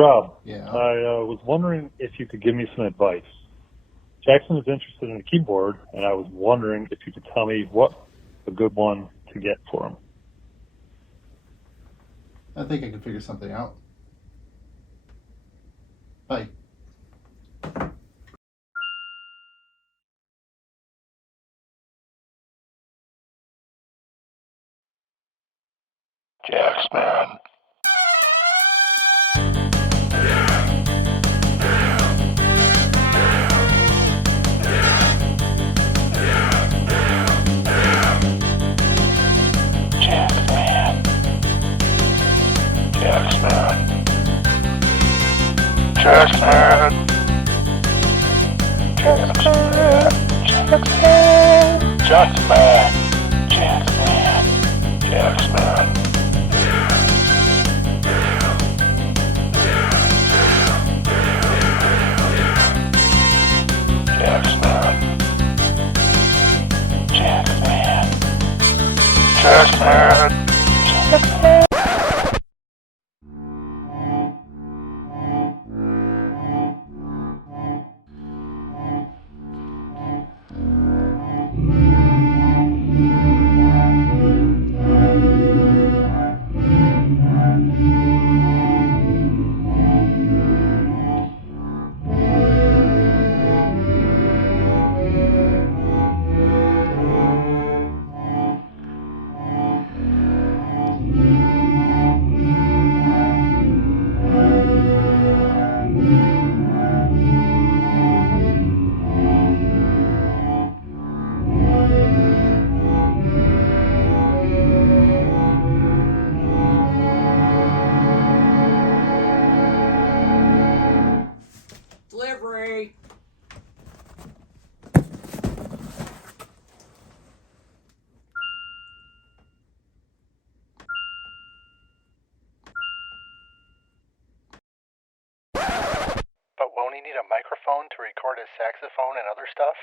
Rob. Yeah. I was wondering if you could give me some advice. Jaxman is interested in a keyboard, and I was wondering if you could tell me what a good one to get for him. I think I can figure something out. Bye. Jaxman. Jaxman. Delivery! But won't he need a microphone to record his saxophone and other stuff?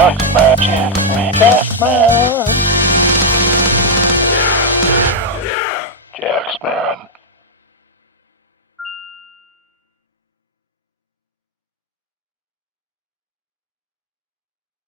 Jaxman. Jaxman.